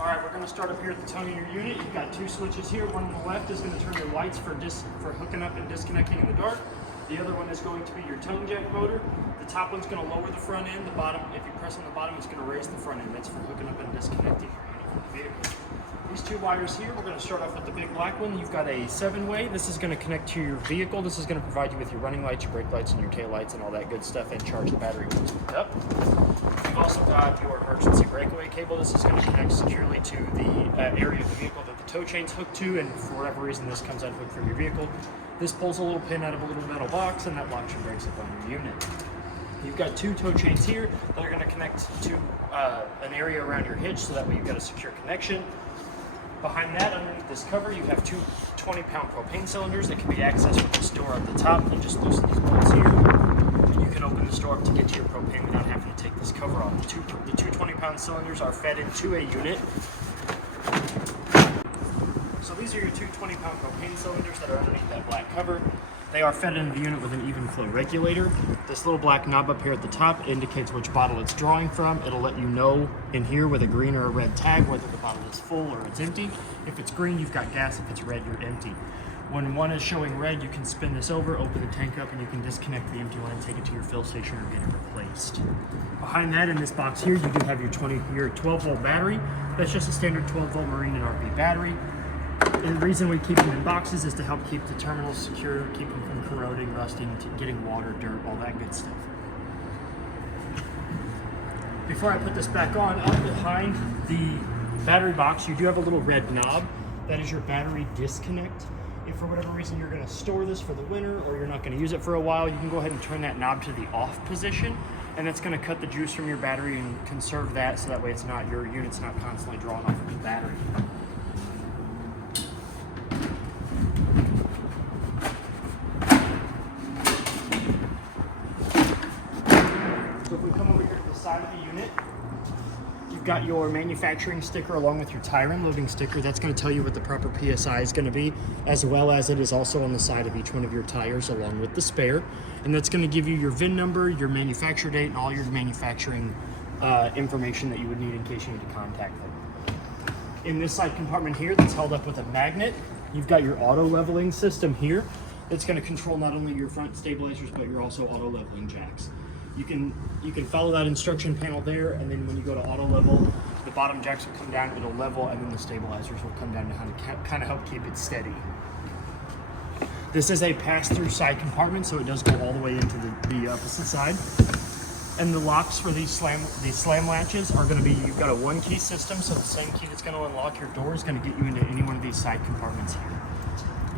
All right, we're going to start up here at the tongue of your unit. You've got two switches here. One on the left is going to turn your lights for hooking up and disconnecting in the dark. The other one is going to be your tongue jack motor. The top one's going to lower the front end. The bottom, if you press on the bottom, it's going to raise the front end. That's for hooking up and disconnecting your unit from the vehicle. These two wires here, we're going to start off with the big black one. You've got a 7-way. This is going to connect to your vehicle. This is going to provide you with your running lights, your brake lights, and your tail lights, and all that good stuff, and charge the battery when it's hooked up. You've also got your emergency breakaway cable. This is going to connect securely to the area of the vehicle that the tow chain's hooked to, and for whatever reason this comes unhooked from your vehicle. This pulls a little pin out of a little metal box, and that locks and breaks up on your unit. You've got two tow chains here that are going to connect to an area around your hitch, so that way you've got a secure connection. Behind that, underneath this cover, you have two 20-pound propane cylinders that can be accessed with this door at the top. You just loosen these bolts here, and you can open this door up to get to your propane without having to take this cover off. The two 20-pound cylinders are fed into a unit. So these are your two 20-pound propane cylinders that are underneath that black cover. They are fed into the unit with an even flow regulator. This little black knob up here at the top indicates which bottle it's drawing from. It'll let you know in here with a green or a red tag whether the bottle is full or it's empty. If it's green, you've got gas. If it's red, you're empty. When one is showing red, you can spin this over, open the tank up, and you can disconnect the empty one and take it to your fill station or get it replaced. Behind that, in this box here, you do have your 12-volt battery. That's just a standard 12-volt Marine and RV battery. And the reason we keep them in boxes is to help keep the terminals secure, keep them from corroding, rusting, getting water, dirt, all that good stuff. Before I put this back on, up behind the battery box, you do have a little red knob. That is your battery disconnect. If for whatever reason you're going to store this for the winter or you're not going to use it for a while, you can go ahead and turn that knob to the off position, and that's going to cut the juice from your battery and conserve that, so that way it's not, your unit's not constantly drawing off of the battery. So if we come over here to the side of the unit, you've got your manufacturing sticker along with your tire and loading sticker. That's going to tell you what the proper PSI is going to be, as well as it is also on the side of each one of your tires along with the spare. And that's going to give you your VIN number, your manufacturer date, and all your manufacturing information that you would need in case you need to contact them. In this side compartment here that's held up with a magnet, you've got your auto leveling system here. It's going to control not only your front stabilizers, but your also auto leveling jacks. You can follow that instruction panel there, and then when you go to auto level, the bottom jacks will come down, it'll level, and then the stabilizers will come down to kind of help keep it steady. This is a pass-through side compartment, so it does go all the way into the opposite side. And the locks for these slam latches are going to be, you've got a one-key system, so the same key that's going to unlock your door is going to get you into any one of these side compartments here.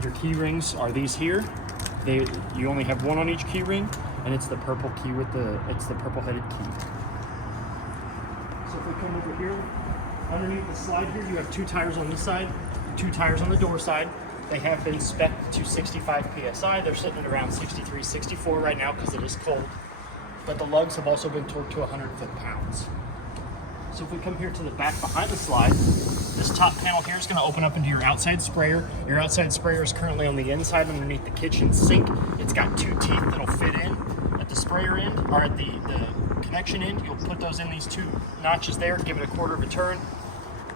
Your key rings are these here. You only have one on each key ring, and it's the purple key with it's the purple-headed key. So if we come over here, underneath the slide here, you have two tires on this side, two tires on the door side. They have been spec'd to 65 PSI. They're sitting at around 63, 64 right now because it is cold. But the lugs have also been torqued to 100 foot-pounds. So if we come here to the back behind the slide, this top panel here is going to open up into your outside sprayer. Your outside sprayer is currently on the inside underneath the kitchen sink. It's got two teeth that'll fit in at the sprayer end, or at the connection end. You'll put those in these two notches there, give it a quarter of a turn,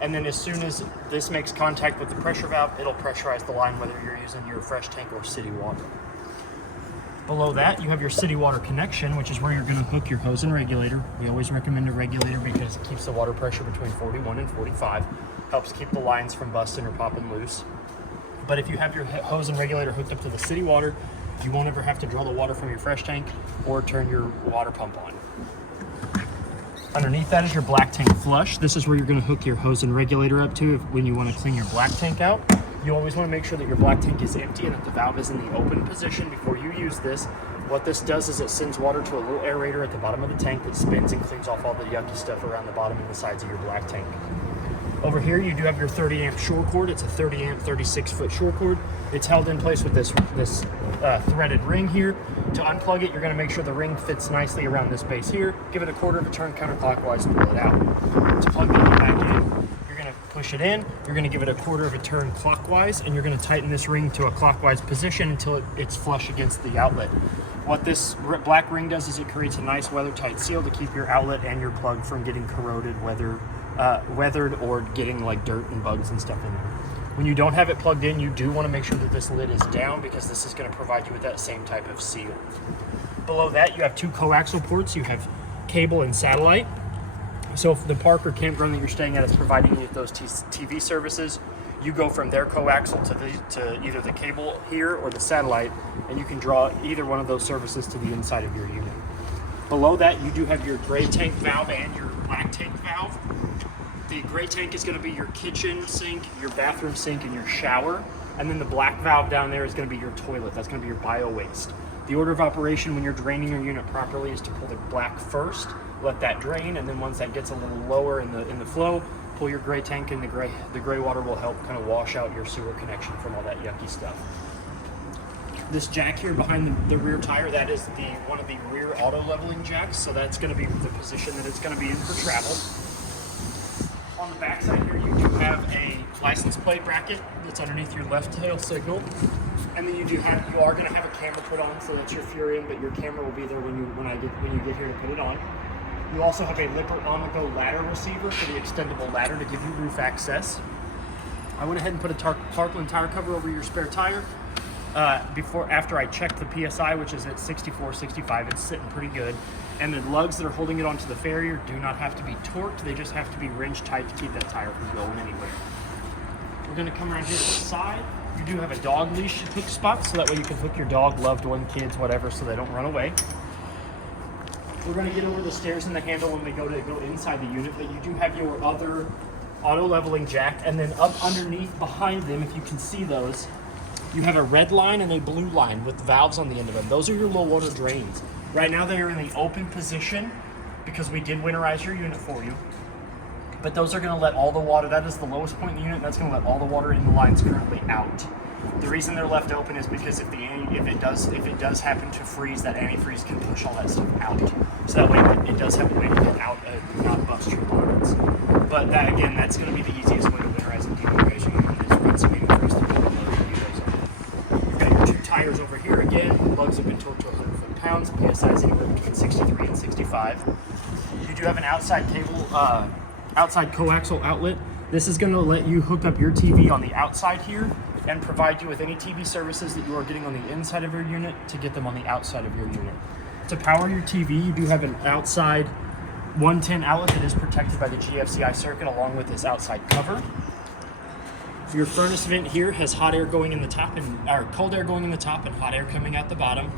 and then as soon as this makes contact with the pressure valve, it'll pressurize the line whether you're using your fresh tank or city water. Below that, you have your city water connection, which is where you're going to hook your hose and regulator. We always recommend a regulator because it keeps the water pressure between 41 and 45, helps keep the lines from busting or popping loose. But if you have your hose and regulator hooked up to the city water, you won't ever have to draw the water from your fresh tank or turn your water pump on. Underneath that is your black tank flush. This is where you're going to hook your hose and regulator up to when you want to clean your black tank out. You always want to make sure that your black tank is empty and that the valve is in the open position before you use this. What this does is it sends water to a little aerator at the bottom of the tank that spins and cleans off all the yucky stuff around the bottom and the sides of your black tank. Over here you do have your 30 amp shore cord. It's a 30 amp 36 foot shore cord. It's held in place with this threaded ring here. To unplug it, you're going to make sure the ring fits nicely around this base here. Give it a quarter of a turn counterclockwise to pull it out. To plug it back in, you're going to push it in, you're going to give it a quarter of a turn clockwise, and you're going to tighten this ring to a clockwise position until it's flush against the outlet. What this black ring does is it creates a nice weather tight seal to keep your outlet and your plug from getting corroded, weather, weathered or getting like dirt and bugs and stuff in there. When you don't have it plugged in, you do want to make sure that this lid is down because this is going to provide you with that same type of seal. Below that, you have 2 coaxial ports. You have cable and satellite. So if the park or campground that you're staying at is providing you with those TV services, you go from their coaxial to either the cable here or the satellite, and you can draw either one of those services to the inside of your unit. Below that, you do have your gray tank valve and your black tank valve. The gray tank is going to be your kitchen sink, your bathroom sink, and your shower. And then the black valve down there is going to be your toilet. That's going to be your bio waste. The order of operation when you're draining your unit properly is to pull the black first, let that drain, and then once that gets a little lower in the flow, pull your gray tank, and the gray water will help kind of wash out your sewer connection from all that yucky stuff. This jack here behind the rear tire, that is one of the rear auto leveling jacks, so that's going to be the position that it's going to be in for travel. On the back side here, you do have a license plate bracket that's underneath your left tail signal, and then you are going to have a camera put on, so that's your Furion, but your camera will be there when you get here to put it on. You also have a Lipper on-the-go ladder receiver for the extendable ladder to give you roof access. I went ahead and put a Parkland tire cover over your spare tire. After I checked the PSI, which is at 64, 65, it's sitting pretty good. And the lugs that are holding it onto the farrier do not have to be torqued, they just have to be wrenched tight to keep that tire from going anywhere. We're gonna come around here to the side. You do have a dog leash hook spot, so that way you can hook your dog, loved one, kids, whatever, so they don't run away. We're gonna get over the stairs and the handle when we go inside the unit, but you do have your other auto leveling jack, and then up underneath behind them, if you can see those, you have a red line and a blue line with valves on the end of them. Those are your low water drains. Right now they are in the open position because we did winterize your unit for you. But those are gonna let all the water, that is the lowest point in the unit, that's gonna let all the water in the lines currently out. The reason they're left open is because if it does happen to freeze, that antifreeze can push all that stuff out. So that way it does have a way to get out and not bust your lines. But that, again, that's gonna be the easiest way to winterize and dewatering your unit is run some antifreeze to build those and use those on. You've got your 2 tires over here. Again, lugs have been torqued to 100 foot-pounds. PSI is anywhere between 63 and 65. You do have an outside cable, outside coaxial outlet. This is going to let you hook up your TV on the outside here and provide you with any TV services that you are getting on the inside of your unit to get them on the outside of your unit. To power your TV, you do have an outside 110 outlet that is protected by the GFCI circuit along with this outside cover. Your furnace vent here has hot air going in the top or cold air going in the top and hot air coming out the bottom.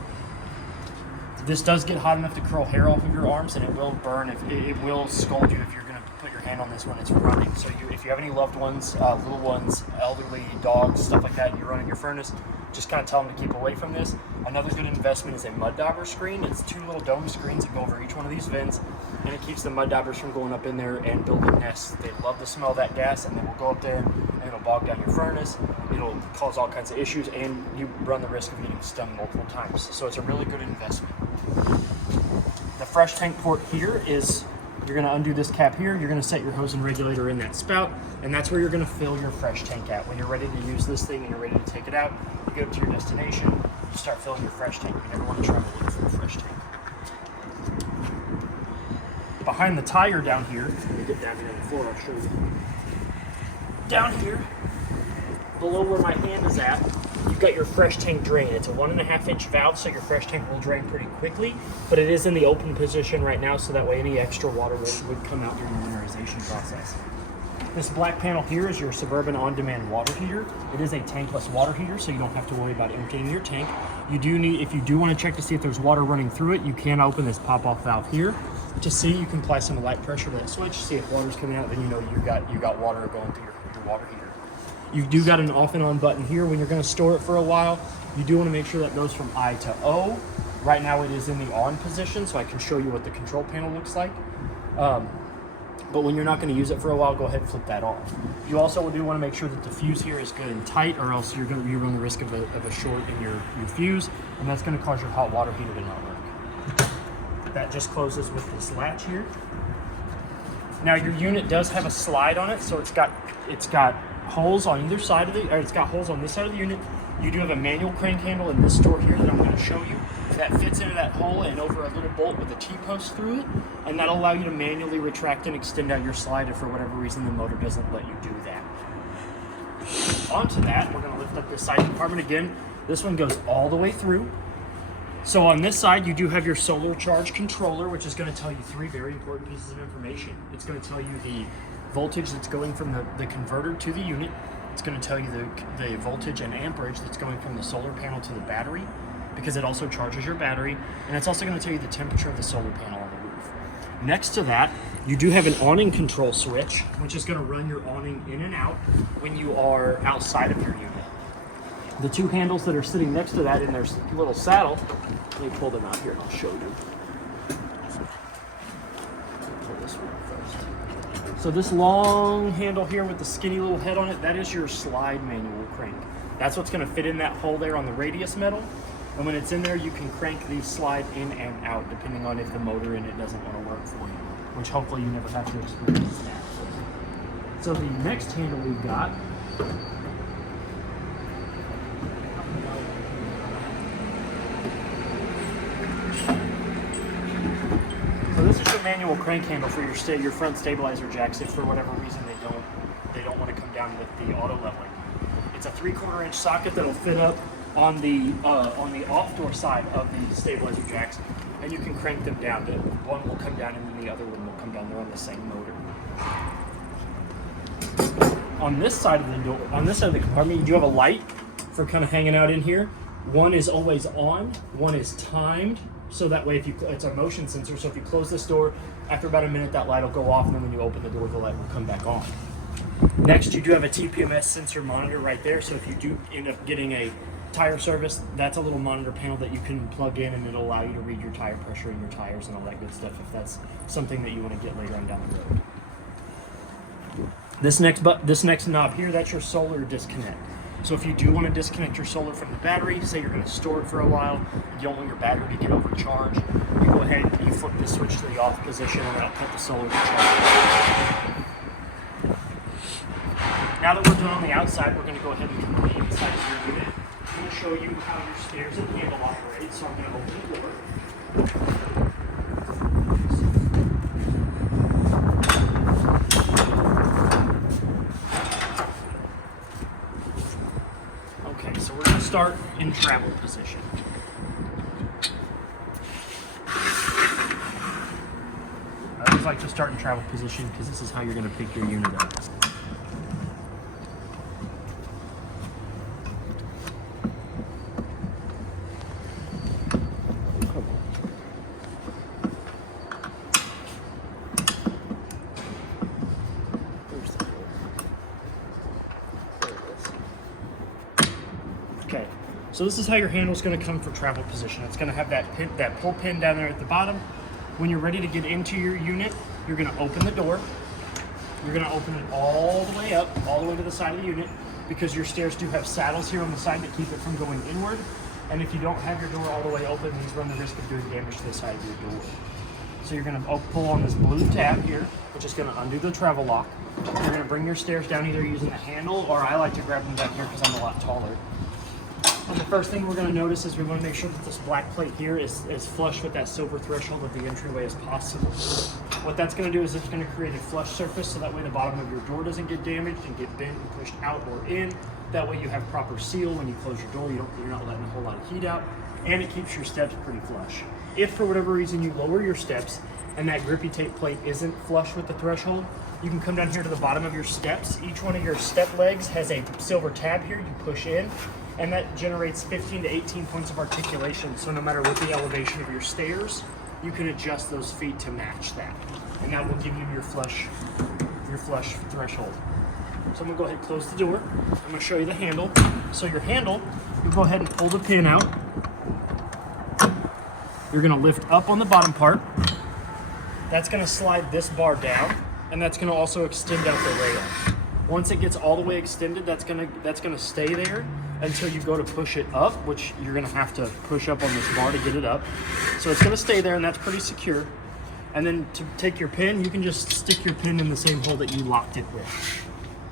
This does get hot enough to curl hair off of your arms, and it will burn. It will scald you if you're going to put your hand on this when it's running. So if you have any loved ones, little ones, elderly, dogs, stuff like that, and you're running your furnace, just kind of tell them to keep away from this. Another good investment is a mud dauber screen. It's 2 little dome screens that go over each one of these vents, and it keeps the mud daubers from going up in there and building nests. They love the smell of that gas, and they will go up there and it'll bog down your furnace. It'll cause all kinds of issues, and you run the risk of getting stung multiple times. So it's a really good investment. The fresh tank port here is, you're going to undo this cap here, you're going to set your hose and regulator in that spout, and that's where you're going to fill your fresh tank at. When you're ready to use this thing and you're ready to take it out, you go to your destination, you start filling your fresh tank. You never want to travel looking for a fresh tank. Behind the tire down here, let me get down here on the floor, I'll show you. Down here, below where my hand is at, you've got your fresh tank drain. It's a 1.5-inch valve, so your fresh tank will drain pretty quickly, but it is in the open position right now, so that way any extra water would come out during the winterization process. This black panel here is your Suburban on-demand water heater. It is a tankless water heater, so you don't have to worry about emptying your tank. You do need, if you do want to check to see if there's water running through it, you can open this pop-off valve here. To see, you can apply some light pressure to that switch, see if water's coming out, then you know you got water going through your water heater. You do got an off and on button here when you're going to store it for a while. You do want to make sure that goes from I to O. Right now it is in the on position, so I can show you what the control panel looks like. But when you're not going to use it for a while, go ahead and flip that off. You also do want to make sure that the fuse here is good and tight, or else you run the risk of a short in your fuse, and that's going to cause your hot water heater to not work. That just closes with this latch here. Now your unit does have a slide on it, so it's got holes on either side of it's got holes on this side of the unit. You do have a manual crank handle in this door here that I'm going to show you. that fits into that hole and over a little bolt with a T-post through it, and that'll allow you to manually retract and extend out your slide if for whatever reason the motor doesn't let you do that. Onto that, we're going to lift up this side compartment again. This one goes all the way through. So on this side, you do have your solar charge controller, which is going to tell you 3 very important pieces of information. It's going to tell you the voltage that's going from the converter to the unit. It's going to tell you the voltage and amperage that's going from the solar panel to the battery, because it also charges your battery, and it's also going to tell you the temperature of the solar panel on the roof. Next to that, you do have an awning control switch, which is going to run your awning in and out when you are outside of your unit. The 2 handles that are sitting next to that in their little saddle, let me pull them out here and I'll show you. Pull this one first. So this long handle here with the skinny little head on it, that is your slide manual crank. That's what's going to fit in that hole there on the radius metal. And when it's in there, you can crank the slide in and out depending on if the motor in it doesn't want to work for you, which hopefully you never have to experience that. So the next handle we've got, so this is your manual crank handle for your front stabilizer jacks if for whatever reason they don't want to come down with the auto leveling. It's a 3/4 inch socket that'll fit up on the off door side of the stabilizer jacks, and you can crank them down. One will come down and then the other one will come down. They're on the same motor. On this side of the door, on this side of the compartment, you do have a light for kind of hanging out in here. One is always on, one is timed, so that way it's a motion sensor, so if you close this door, after about a minute that light will go off, and then when you open the door, the light will come back on. Next, you do have a TPMS sensor monitor right there, so if you do end up getting a tire service, that's a little monitor panel that you can plug in, and it'll allow you to read your tire pressure and your tires and all that good stuff if that's something that you want to get later on down the road. This next knob here, that's your solar disconnect. So if you do want to disconnect your solar from the battery, say you're going to store it for a while, you don't want your battery to get overcharged, you go ahead and you flip the switch to the off position, and that'll cut the solar to charge. Now that we're done on the outside, we're going to go ahead and come to the inside of your unit. I'm going to show you how your stairs and handle operate, so I'm going to open the door. Okay, so we're going to start in travel position. I always like to start in travel position because this is how you're going to pick your unit up. Okay, so this is how your handle is going to come for travel position. It's going to have that pull pin down there at the bottom. When you're ready to get into your unit, you're going to open the door. You're going to open it all the way up, all the way to the side of the unit, because your stairs do have saddles here on the side to keep it from going inward. And if you don't have your door all the way open, you run the risk of doing damage to the side of your door. So you're going to pull on this blue tab here, which is going to undo the travel lock. You're going to bring your stairs down either using the handle, or I like to grab them back here because I'm a lot taller. And the first thing we're going to notice is we want to make sure that this black plate here is as flush with that silver threshold of the entryway as possible. What that's going to do is it's going to create a flush surface, so that way the bottom of your door doesn't get damaged and get bent and pushed out or in. That way you have proper seal when you close your door. You're not letting a whole lot of heat out, and it keeps your steps pretty flush. If for whatever reason you lower your steps and that grippy tape plate isn't flush with the threshold, you can come down here to the bottom of your steps. Each one of your step legs has a silver tab here you push in, and that generates 15 to 18 points of articulation. So no matter what the elevation of your stairs, you can adjust those feet to match that. And that will give you your flush threshold. So I'm gonna go ahead and close the door. I'm gonna show you the handle. So your handle, you go ahead and pull the pin out. You're gonna lift up on the bottom part. That's gonna slide this bar down, and that's gonna also extend out the rail. Once it gets all the way extended, that's gonna stay there until you go to push it up, which you're gonna have to push up on this bar to get it up. So it's gonna stay there, and that's pretty secure. And then to take your pin, you can just stick your pin in the same hole that you locked it with.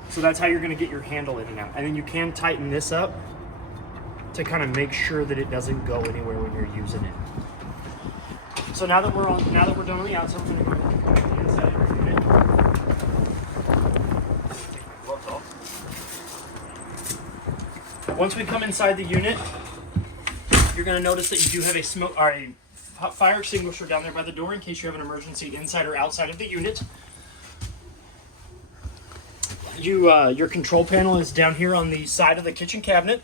So that's how you're gonna get your handle in and out. And then you can tighten this up to kind of make sure that it doesn't go anywhere when you're using it. So now that we're done on the outside, we're going to go to the inside of your unit. Take my gloves off. Once we come inside the unit, you're going to notice that you do have a fire extinguisher down there by the door in case you have an emergency inside or outside of the unit. Your control panel is down here on the side of the kitchen cabinet.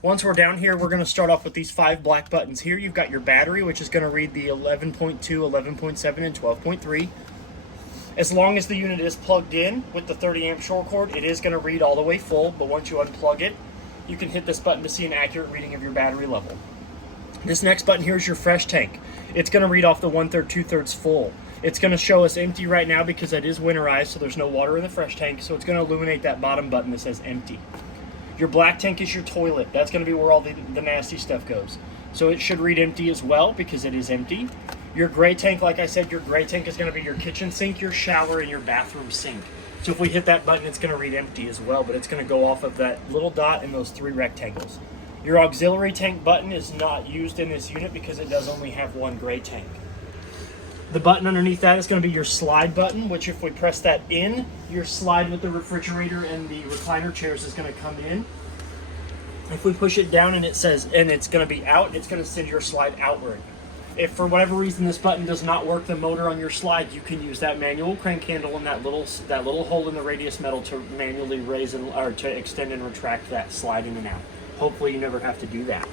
Once we're down here, we're going to start off with these 5 black buttons here. You've got your battery, which is going to read the 11.2, 11.7, and 12.3. As long as the unit is plugged in with the 30 amp shore cord, it is going to read all the way full, but once you unplug it, you can hit this button to see an accurate reading of your battery level. This next button here is your fresh tank. It's going to read off the 1/3, 2/3 full. It's going to show us empty right now because it is winterized, so there's no water in the fresh tank, so it's going to illuminate that bottom button that says empty. Your black tank is your toilet. That's going to be where all the nasty stuff goes. So it should read empty as well because it is empty. Your gray tank, like I said, your gray tank is going to be your kitchen sink, your shower, and your bathroom sink. So if we hit that button, it's going to read empty as well, but it's going to go off of that little dot and those 3 rectangles. Your auxiliary tank button is not used in this unit because it does only have 1 gray tank. The button underneath that is going to be your slide button, which if we press that in, your slide with the refrigerator and the recliner chairs is going to come in. If we push it down and it's going to be out, it's going to send your slide outward. If for whatever reason this button does not work, the motor on your slide, you can use that manual crank handle and that little hole in the radius metal to manually raise or to extend and retract that slide in and out. Hopefully you never have to do that.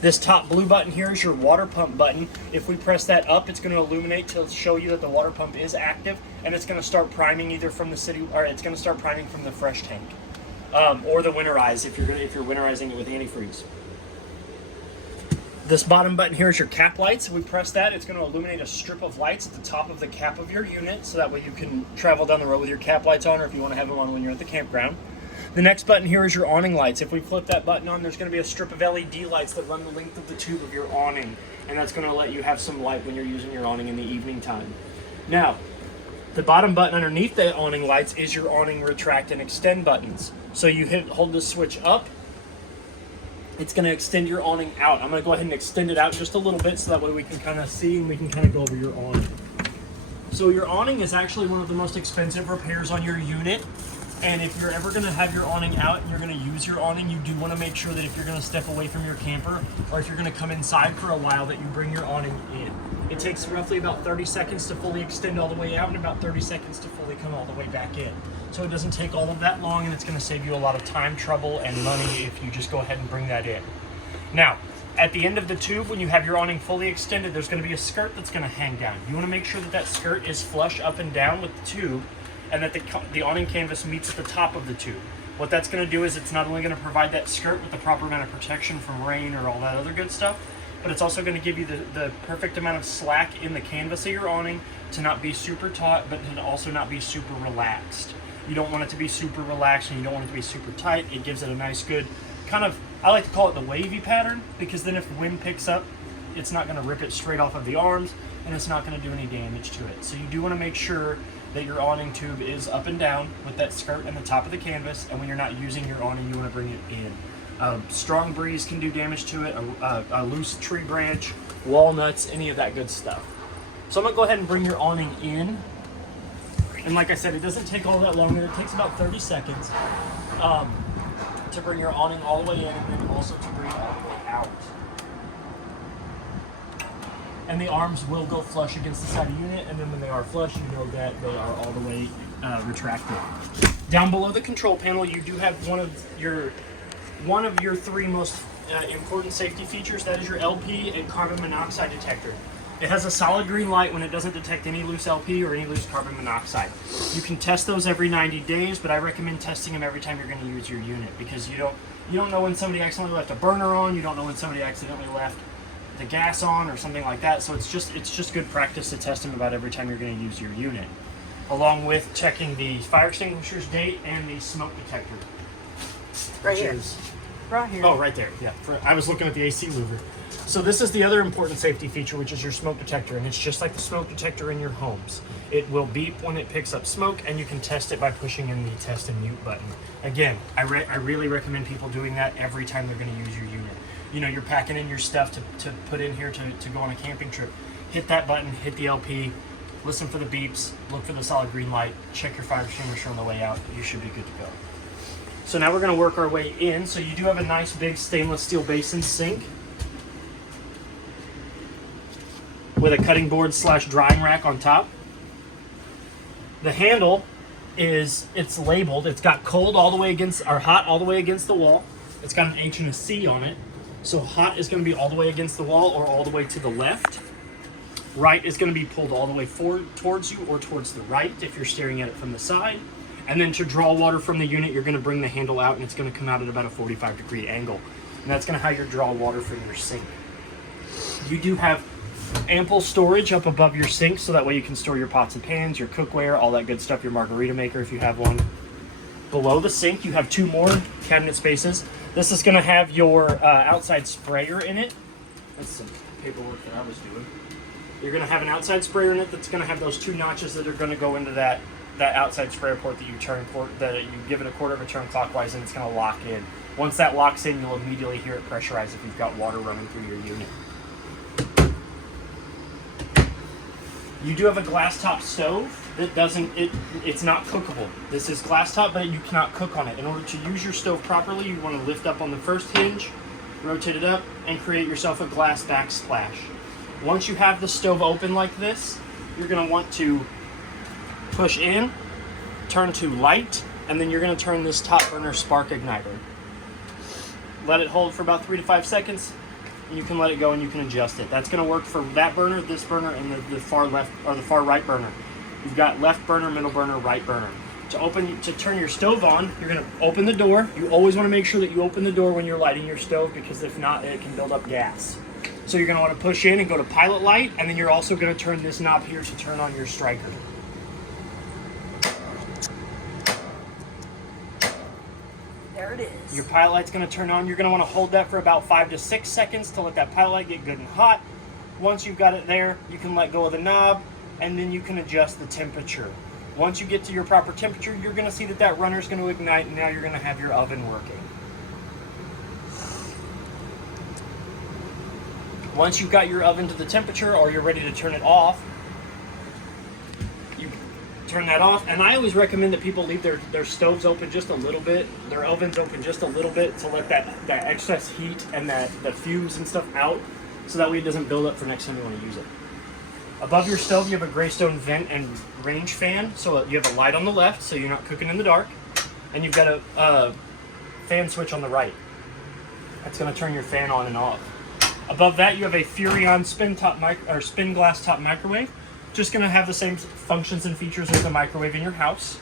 This top blue button here is your water pump button. If we press that up, it's going to illuminate to show you that the water pump is active, and it's going to start priming either from the city, or it's going to start priming from the fresh tank, or the winterize if you're winterizing it with antifreeze. This bottom button here is your cap lights. If we press that, it's going to illuminate a strip of lights at the top of the cap of your unit, so that way you can travel down the road with your cap lights on, or if you want to have them on when you're at the campground. The next button here is your awning lights. If we flip that button on, there's going to be a strip of LED lights that run the length of the tube of your awning, and that's going to let you have some light when you're using your awning in the evening time. Now, the bottom button underneath the awning lights is your awning retract and extend buttons. So you hold this switch up, it's going to extend your awning out. I'm going to go ahead and extend it out just a little bit so that way we can kind of see and we can kind of go over your awning. So your awning is actually one of the most expensive repairs on your unit. And if you're ever going to have your awning out and you're going to use your awning, you do want to make sure that if you're going to step away from your camper or if you're going to come inside for a while, that you bring your awning in. It takes roughly about 30 seconds to fully extend all the way out and about 30 seconds to fully come all the way back in. So it doesn't take all of that long, and it's going to save you a lot of time, trouble, and money if you just go ahead and bring that in. Now, at the end of the tube, when you have your awning fully extended, there's going to be a skirt that's going to hang down. You want to make sure that that skirt is flush up and down with the tube, and that the awning canvas meets at the top of the tube. What that's going to do is it's not only going to provide that skirt with the proper amount of protection from rain or all that other good stuff, but it's also going to give you the perfect amount of slack in the canvas of your awning to not be super taut, but to also not be super relaxed. You don't want it to be super relaxed and you don't want it to be super tight. It gives it a nice good kind of, I like to call it the wavy pattern, because then if the wind picks up, it's not going to rip it straight off of the arms and it's not going to do any damage to it. So you do want to make sure that your awning tube is up and down with that skirt and the top of the canvas, and when you're not using your awning, you want to bring it in. Strong breeze can do damage to it, a loose tree branch, walnuts, any of that good stuff. So I'm going to go ahead and bring your awning in. And like I said, it doesn't take all that long. It takes about 30 seconds to bring your awning all the way in, and then also to bring it all the way out. And the arms will go flush against the side of the unit, and then when they are flush, you know that they are all the way retracted. Down below the control panel, you do have one of your 3 most important safety features. That is your LP and carbon monoxide detector. It has a solid green light when it doesn't detect any loose LP or any loose carbon monoxide. You can test those every 90 days, but I recommend testing them every time you're going to use your unit, because you don't know when somebody accidentally left a burner on, you don't know when somebody accidentally left the gas on or something like that. So it's just good practice to test them about every time you're going to use your unit, along with checking the fire extinguisher's date and the smoke detector. Right here. Right here. Oh, right there. Yeah. I was looking at the AC louver. So this is the other important safety feature, which is your smoke detector, and it's just like the smoke detector in your homes. It will beep when it picks up smoke, and you can test it by pushing in the test and mute button. Again, I really recommend people doing that every time they're going to use your unit. You know, you're packing in your stuff to put in here to go on a camping trip. Hit that button, hit the LP, listen for the beeps, look for the solid green light, check your fire extinguisher on the way out. You should be good to go. So now we're going to work our way in. So you do have a nice big stainless steel basin sink with a cutting board / drying rack on top. The handle it's labeled. It's got cold all the way against, or hot all the way against the wall. It's got an H and a C on it. So hot is going to be all the way against the wall or all the way to the left. Right is going to be pulled all the way forward towards you or towards the right if you're staring at it from the side. And then to draw water from the unit, you're going to bring the handle out and it's going to come out at about a 45-degree angle. And that's going to how you draw water from your sink. You do have ample storage up above your sink, so that way you can store your pots and pans, your cookware, all that good stuff, your margarita maker if you have one. Below the sink, you have 2 more cabinet spaces. This is going to have your outside sprayer in it. That's some paperwork that I was doing. You're going to have an outside sprayer in it that's going to have those 2 notches that are going to go into that outside sprayer port that you turn, that you give it a quarter of a turn clockwise, and it's going to lock in. Once that locks in, you'll immediately hear it pressurize if you've got water running through your unit. You do have a glass top stove that it's not cookable. This is glass top, but you cannot cook on it. In order to use your stove properly, you want to lift up on the first hinge, rotate it up, and create yourself a glass backsplash. Once you have the stove open like this, you're going to want to push in, turn to light, and then you're going to turn this top burner spark igniter. Let it hold for about 3 to 5 seconds, and you can let it go and you can adjust it. That's going to work for that burner, this burner, and the far left or the far right burner. You've got left burner, middle burner, right burner. To turn your stove on, you're going to open the door. You always want to make sure that you open the door when you're lighting your stove, because if not, it can build up gas. So you're going to want to push in and go to pilot light, and then you're also going to turn this knob here to turn on your striker. There it is. Your pilot light's going to turn on. You're going to want to hold that for about 5 to 6 seconds to let that pilot light get good and hot. Once you've got it there, you can let go of the knob, and then you can adjust the temperature. Once you get to your proper temperature, you're going to see that runner is going to ignite, and now you're going to have your oven working. Once you've got your oven to the temperature, or you're ready to turn it off, you turn that off. And I always recommend that people leave their stoves open just a little bit, their ovens open just a little bit, to let that excess heat and the fumes and stuff out, so that way it doesn't build up for next time you want to use it. Above your stove, you have a Greystone vent and range fan, so you have a light on the left, so you're not cooking in the dark, and you've got a fan switch on the right. That's going to turn your fan on and off. Above that, you have a Furrion spin glass top microwave. Just going to have the same functions and features as the microwave in your house.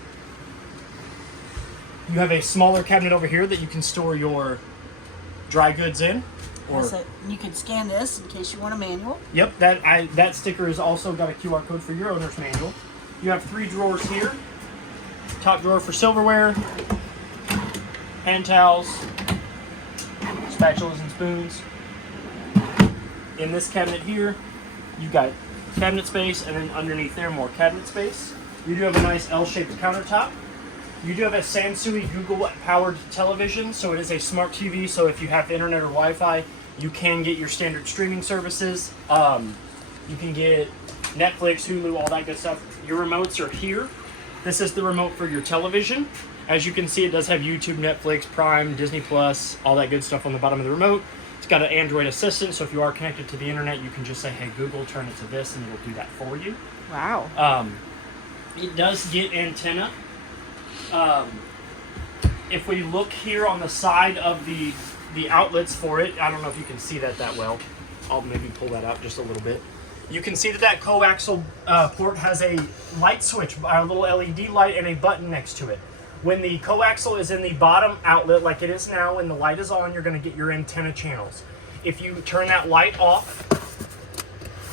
You have a smaller cabinet over here that you can store your dry goods in. So you can scan this in case you want a manual. Yep, that sticker has also got a QR code for your owner's manual. You have 3 drawers here. Top drawer for silverware, hand towels, spatulas and spoons. In this cabinet here, you've got cabinet space, and then underneath there, more cabinet space. You do have a nice L-shaped countertop. You do have a Sansui Google-powered television, so it is a smart TV, so if you have internet or Wi-Fi, you can get your standard streaming services. You can get Netflix, Hulu, all that good stuff. Your remotes are here. This is the remote for your television. As you can see, it does have YouTube, Netflix, Prime, Disney Plus, all that good stuff on the bottom of the remote. It's got an Android assistant, so if you are connected to the internet, you can just say, hey, Google, turn it to this, and it'll do that for you. Wow. It does get antenna. If we look here on the side of the outlets for it, I don't know if you can see that well. I'll maybe pull that out just a little bit. You can see that coaxial port has a light switch, a little LED light, and a button next to it. When the coaxial is in the bottom outlet, like it is now, when the light is on, you're going to get your antenna channels. If you turn that light off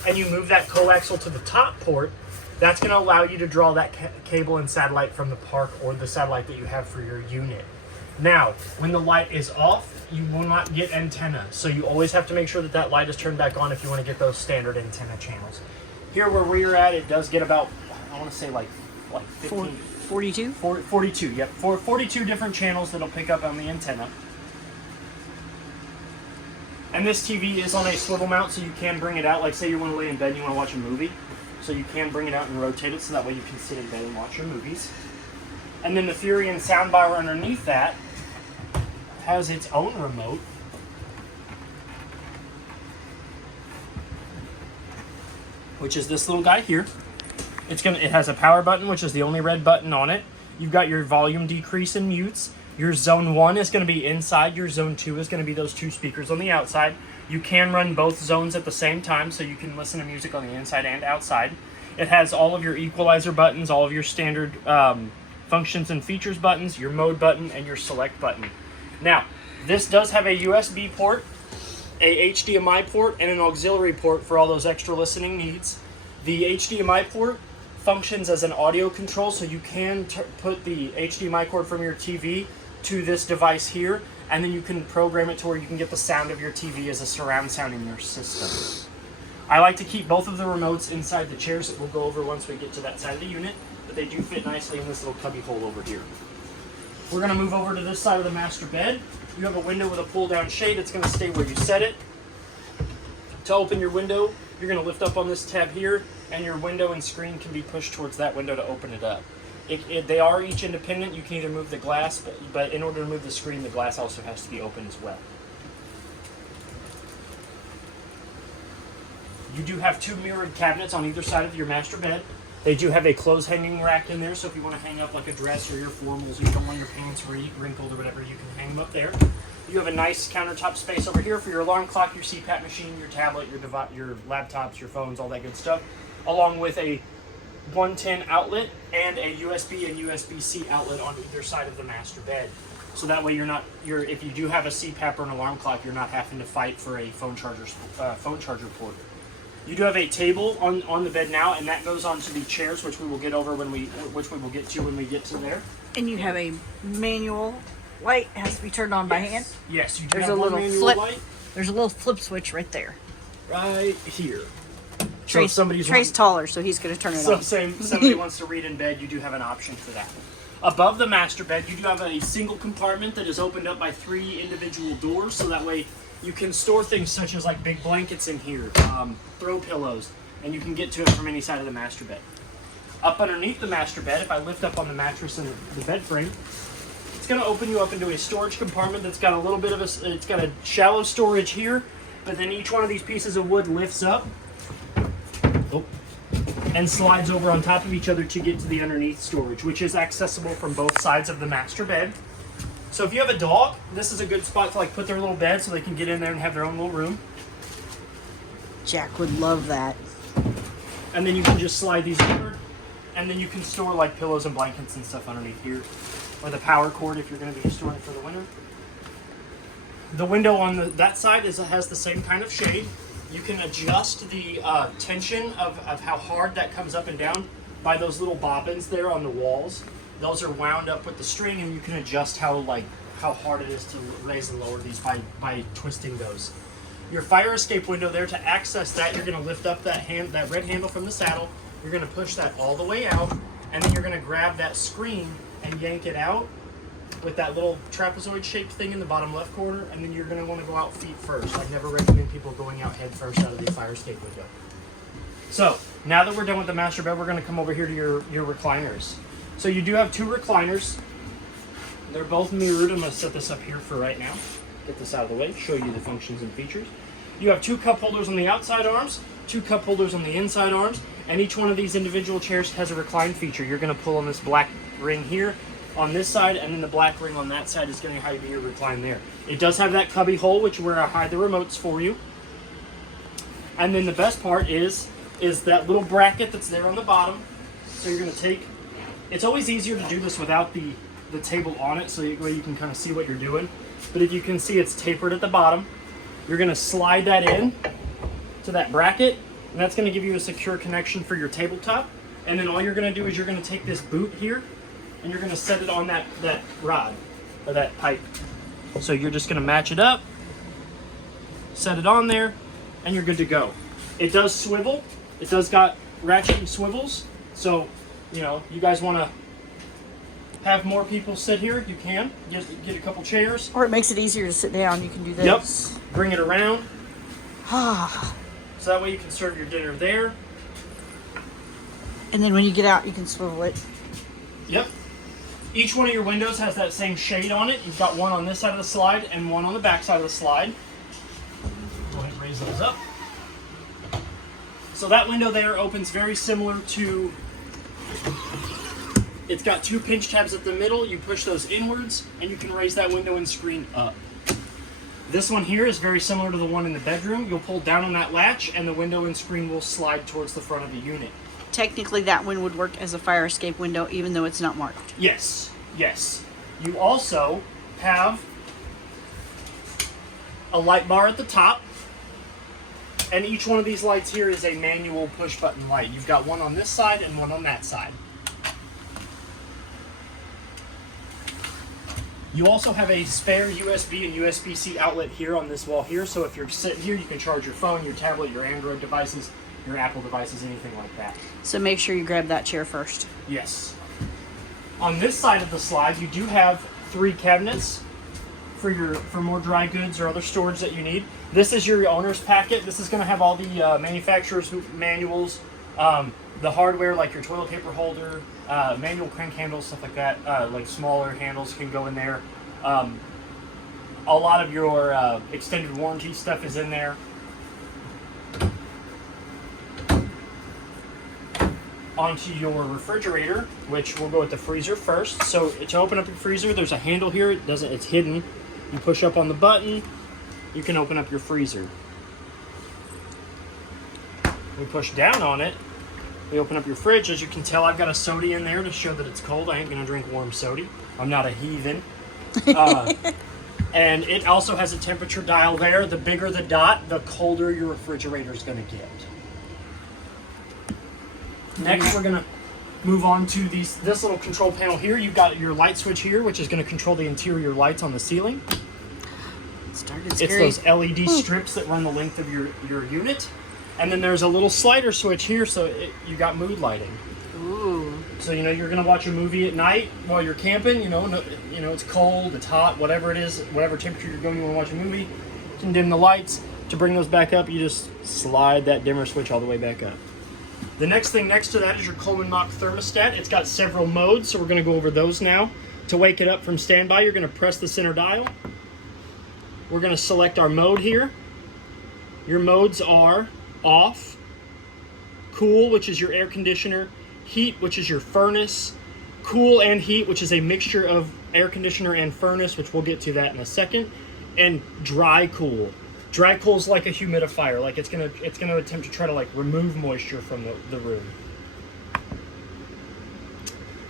and you move that coaxial to the top port, that's going to allow you to draw that cable and satellite from the park or the satellite that you have for your unit. Now, when the light is off, you will not get antenna. So you always have to make sure that that light is turned back on if you want to get those standard antenna channels. Here where we're at, it does get about, I want to say like 15. 42? 42, yep. 42 different channels that'll pick up on the antenna. And this TV is on a swivel mount, so you can bring it out. Like say you want to lay in bed and you want to watch a movie. So you can bring it out and rotate it so that way you can sit in bed and watch your movies. And then the Furion soundbar underneath that has its own remote. Which is this little guy here. It has a power button, which is the only red button on it. You've got your volume decrease and mutes. Your zone 1 is going to be inside. Your zone 2 is going to be those 2 speakers on the outside. You can run both zones at the same time, so you can listen to music on the inside and outside. It has all of your equalizer buttons, all of your standard functions and features buttons, your mode button, and your select button. Now, this does have a USB port, a HDMI port, and an auxiliary port for all those extra listening needs. The HDMI port functions as an audio control, so you can put the HDMI cord from your TV to this device here, and then you can program it to where you can get the sound of your TV as a surround sound in your system. I like to keep both of the remotes inside the chairs that we'll go over once we get to that side of the unit, but they do fit nicely in this little cubby hole over here. We're going to move over to this side of the master bed. You have a window with a pull-down shade. It's going to stay where you set it. To open your window, you're going to lift up on this tab here, and your window and screen can be pushed towards that window to open it up. They are each independent. You can either move the glass, but in order to move the screen, the glass also has to be open as well. You do have 2 mirrored cabinets on either side of your master bed. They do have a clothes hanging rack in there, so if you want to hang up like a dress or your formals, or you don't want your pants wrinkled or whatever, you can hang them up there. You have a nice countertop space over here for your alarm clock, your CPAP machine, your tablet, your laptops, your phones, all that good stuff, along with a 110 outlet and a USB and USB-C outlet on either side of the master bed. So that way if you do have a CPAP or an alarm clock, you're not having to fight for a phone charger port. You do have a table on the bed now, and that goes onto the chairs, which we will get to when we get to there. And you have a manual light, has to be turned on by hand. Yes, you do There's have a one little manual flip. light There's a little flip switch right there. right here. Trey's taller, so he's going to turn it on. Somebody wants to read in bed, you do have an option for that. Above the master bed, you do have a single compartment that is opened up by 3 individual doors, so that way you can store things such as like big blankets in here, throw pillows, and you can get to it from any side of the master bed. Up underneath the master bed, if I lift up on the mattress and the bed frame, it's going to open you up into a storage compartment that's got a little bit of it's got a shallow storage here, but then each one of these pieces of wood lifts up and slides over on top of each other to get to the underneath storage, which is accessible from both sides of the master bed. So if you have a dog, this is a good spot to like put their little bed so they can get in there and have their own little room. Jack would love that. And then you can just slide these over, and then you can store like pillows and blankets and stuff underneath here, or the power cord if you're going to be storing it for the winter. The window on that side has the same kind of shade. You can adjust the tension of how hard that comes up and down by those little bobbins there on the walls. Those are wound up with the string, and you can adjust how hard it is to raise and lower these by twisting those. Your fire escape window there, to access that, you're going to lift up that red handle from the saddle. You're going to push that all the way out, and then you're going to grab that screen and yank it out with that little trapezoid shaped thing in the bottom left corner, and then you're going to want to go out feet first. I never recommend people going out head first out of the fire escape window. So now that we're done with the master bed, we're going to come over here to your recliners. So you do have 2 recliners. They're both mirrored. I'm going to set this up here for right now. Get this out of the way, show you the functions and features. You have 2 cup holders on the outside arms, 2 cup holders on the inside arms, and each one of these individual chairs has a recline feature. You're going to pull on this black ring here on this side, and then the black ring on that side is going to have your recline there. It does have that cubby hole, which where I hide the remotes for you. And then the best part is that little bracket that's there on the bottom. So you're going to take, it's always easier to do this without the table on it, so you can kind of see what you're doing. But if you can see, it's tapered at the bottom. You're going to slide that in to that bracket, and that's going to give you a secure connection for your tabletop. And then all you're going to do is you're going to take this boot here, and you're going to set it on that rod. of that pipe. So you're just gonna match it up, set it on there, and you're good to go. It does swivel. It does got ratcheting swivels. So, you know, you guys wanna have more people sit here, you can. Get a couple chairs. Or it makes it easier to sit down. You can do this. Yep. Bring it around. Ah. So that way you can serve your dinner there. And then when you get out, you can swivel it. Yep. Each one of your windows has that same shade on it. You've got one on this side of the slide and one on the back side of the slide. Go ahead and raise those up. So that window there opens very similar to, it's got two pinch tabs at the middle. You push those inwards and you can raise that window and screen up. This one here is very similar to the one in the bedroom. You'll pull down on that latch and the window and screen will slide towards the front of the unit. Technically, that one would work as a fire escape window, even though it's not marked. Yes, yes. You also have a light bar at the top, and each one of these lights here is a manual push button light. You've got one on this side and one on that side. You also have a spare USB and USB-C outlet here on this wall here, so if you're sitting here, you can charge your phone, your tablet, your Android devices, your Apple devices, anything like that. So make sure you grab that chair first. Yes. On this side of the slide, you do have 3 cabinets for more dry goods or other storage that you need. This is your owner's packet. This is going to have all the manufacturer's manuals, the hardware like your toilet paper holder, manual crank handles, stuff like that. Like smaller handles can go in there. A lot of your extended warranty stuff is in there. Onto your refrigerator, which we'll go with the freezer first. So to open up your freezer, there's a handle here. It's hidden. You push up on the button, you can open up your freezer. We push down on it, we open up your fridge. As you can tell, I've got a soda in there to show that it's cold. I ain't gonna drink warm soda. I'm not a heathen. And it also has a temperature dial there. The bigger the dot, the colder your refrigerator is gonna get. Next, we're gonna move on to this little control panel here. You've got your light switch here, which is gonna control the interior lights on the ceiling. It's those LED strips that run the length of your unit. And then there's a little slider switch here, so you got mood lighting. Ooh. So, you know, you're gonna watch a movie at night while you're camping, you know, it's cold, it's hot, whatever it is, whatever temperature you're going, you wanna watch a movie, you can dim the lights. To bring those back up, you just slide that dimmer switch all the way back up. The next thing next to that is your Coleman Mach thermostat. It's got several modes, so we're going to go over those now. To wake it up from standby, you're going to press the center dial. We're going to select our mode here. Your modes are off, cool, which is your air conditioner, heat, which is your furnace, cool and heat, which is a mixture of air conditioner and furnace, which we'll get to that in a second, and dry cool. Dry cool is like a humidifier, like it's gonna attempt to try to like remove moisture from the room.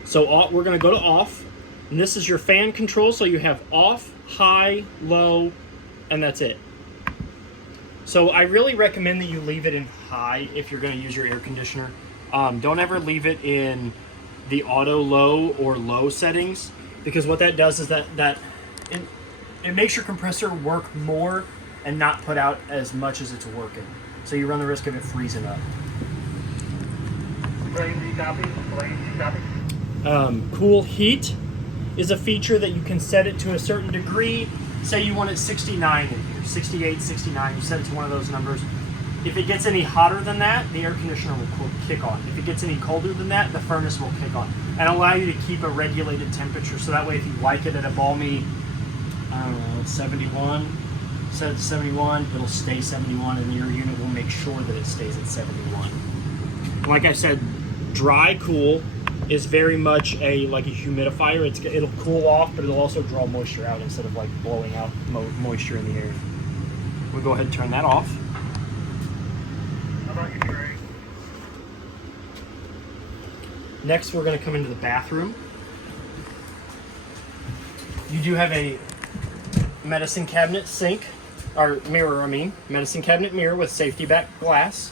So we're gonna go to off, and this is your fan control. So you have off, high, low, and that's it. So I really recommend that you leave it in high if you're gonna use your air conditioner. Don't ever leave it in the auto low or low settings, because what that does is that it makes your compressor work more and not put out as much as it's working. So you run the risk of it freezing up. Cool heat is a feature that you can set it to a certain degree. Say you want it 69 in here, 68, 69, you set it to one of those numbers. If it gets any hotter than that, the air conditioner will kick on. If it gets any colder than that, the furnace will kick on. And allow you to keep a regulated temperature. So that way if you like it at a balmy, I don't know, 71, set it to 71, it'll stay 71, and your unit will make sure that it stays at 71. Like I said, dry cool is very much like a humidifier. It'll cool off, but it'll also draw moisture out instead of like blowing out moisture in the air. We'll go ahead and turn that off. How about you, Trey? Next, we're going to come into the bathroom. You do have a medicine cabinet sink. Or mirror, medicine cabinet mirror with safety back glass.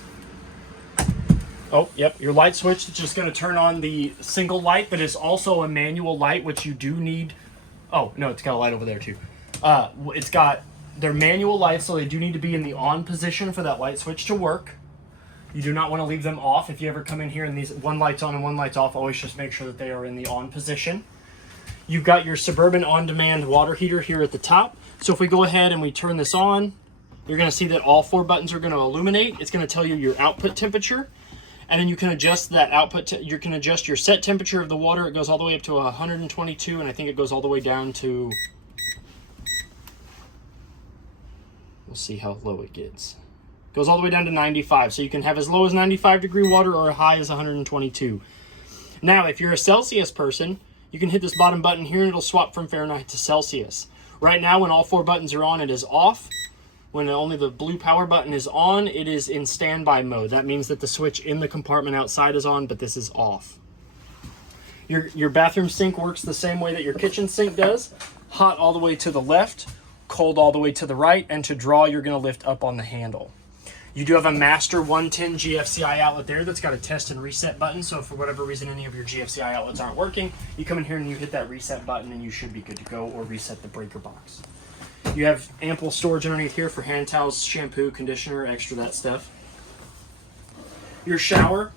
Oh, yep, your light switch is just going to turn on the single light, but it's also a manual light, which you do need Oh, no, it's got a light over there too. It's got their manual lights, so they do need to be in the on position for that light switch to work. You do not want to leave them off. If you ever come in here and these one light's on and one light's off, always just make sure that they are in the on position. You've got your Suburban on-demand water heater here at the top. So if we go ahead and we turn this on, you're going to see that all 4 buttons are going to illuminate. It's going to tell you your output temperature. And then you can adjust that output. You can adjust your set temperature of the water. It goes all the way up to 122, and I think it goes all the way down to... We'll see how low it gets. It goes all the way down to 95. So you can have as low as 95-degree water or as high as 122. Now, if you're a Celsius person, you can hit this bottom button here, and it'll swap from Fahrenheit to Celsius. Right now, when all 4 buttons are on, it is off. When only the blue power button is on, it is in standby mode. That means that the switch in the compartment outside is on, but this is off. Your bathroom sink works the same way that your kitchen sink does. Hot all the way to the left, cold all the way to the right, and to draw, you're going to lift up on the handle. You do have a master 110 GFCI outlet there that's got a test and reset button, so if for whatever reason any of your GFCI outlets aren't working, you come in here and you hit that reset button and you should be good to go, or reset the breaker box. You have ample storage underneath here for hand towels, shampoo, conditioner, extra that stuff. Your shower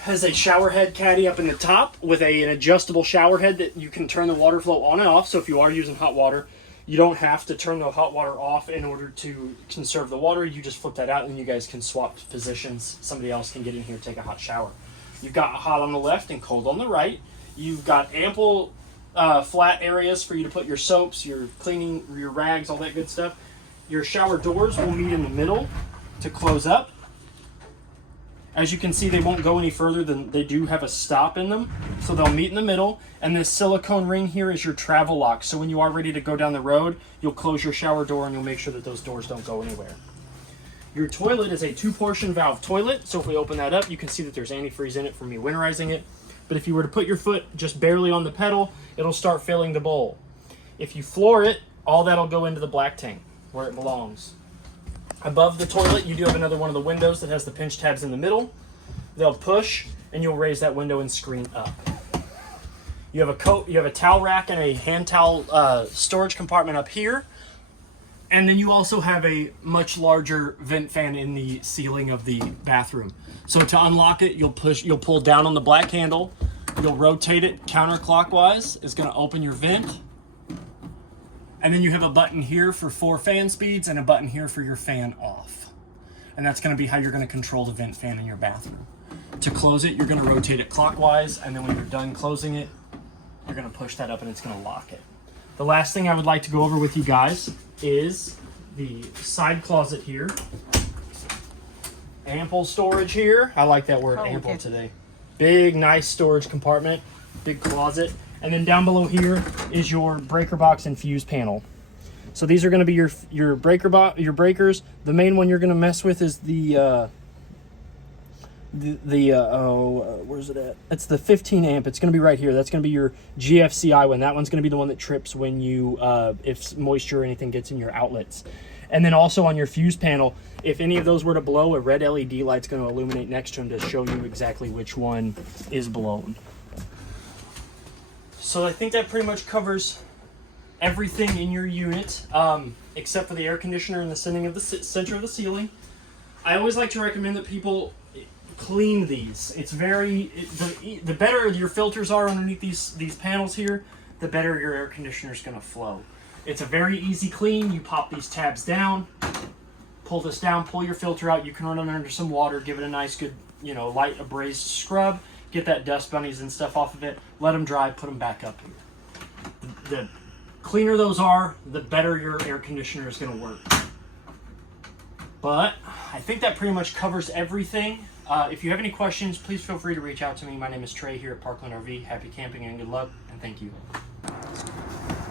has a shower head caddy up in the top with an adjustable shower head that you can turn the water flow on and off. So if you are using hot water, you don't have to turn the hot water off in order to conserve the water. You just flip that out and you guys can swap positions. Somebody else can get in here and take a hot shower. You've got hot on the left and cold on the right. You've got ample flat areas for you to put your soaps, your cleaning, your rags, all that good stuff. Your shower doors will meet in the middle to close up. As you can see, they won't go any further than they do have a stop in them. So they'll meet in the middle. And this silicone ring here is your travel lock. So when you are ready to go down the road, you'll close your shower door and you'll make sure that those doors don't go anywhere. Your toilet is a 2-portion valve toilet. So if we open that up, you can see that there's antifreeze in it for me winterizing it. But if you were to put your foot just barely on the pedal, it'll start filling the bowl. If you floor it, all that'll go into the black tank where it belongs. Above the toilet, you do have another one of the windows that has the pinch tabs in the middle. They'll push, and you'll raise that window and screen up. You have a towel rack and a hand towel storage compartment up here. And then you also have a much larger vent fan in the ceiling of the bathroom. So to unlock it, you'll pull down on the black handle, you'll rotate it counterclockwise. It's going to open your vent. And then you have a button here for 4 fan speeds and a button here for your fan off. And that's going to be how you're going to control the vent fan in your bathroom. To close it, you're going to rotate it clockwise, and then when you're done closing it, you're going to push that up and it's going to lock it. The last thing I would like to go over with you guys is the side closet here. Ample storage here. I like that word, ample, today. Big, nice storage compartment, big closet. And then down below here is your breaker box and fuse panel. So these are going to be your breakers. The main one you're going to mess with is where's it at? It's the 15 amp. It's going to be right here. That's going to be your GFCI one. That one's going to be the one that trips when you, if moisture or anything gets in your outlets. And then also on your fuse panel, if any of those were to blow, a red LED light's going to illuminate next to them to show you exactly which one is blown. So I think that pretty much covers everything in your unit, except for the air conditioner in the center of the ceiling. I always like to recommend that people clean these. It's the better your filters are underneath these panels here, the better your air conditioner is going to flow. It's a very easy clean. You pop these tabs down, pull this down, pull your filter out. You can run it under some water, give it a nice good, light abrased scrub, get that dust bunnies and stuff off of it, let them dry, put them back up here. The cleaner those are, the better your air conditioner is going to work. But I think that pretty much covers everything. If you have any questions, please feel free to reach out to me. My name is Trey here at Parkland RV. Happy camping and good luck, and thank you.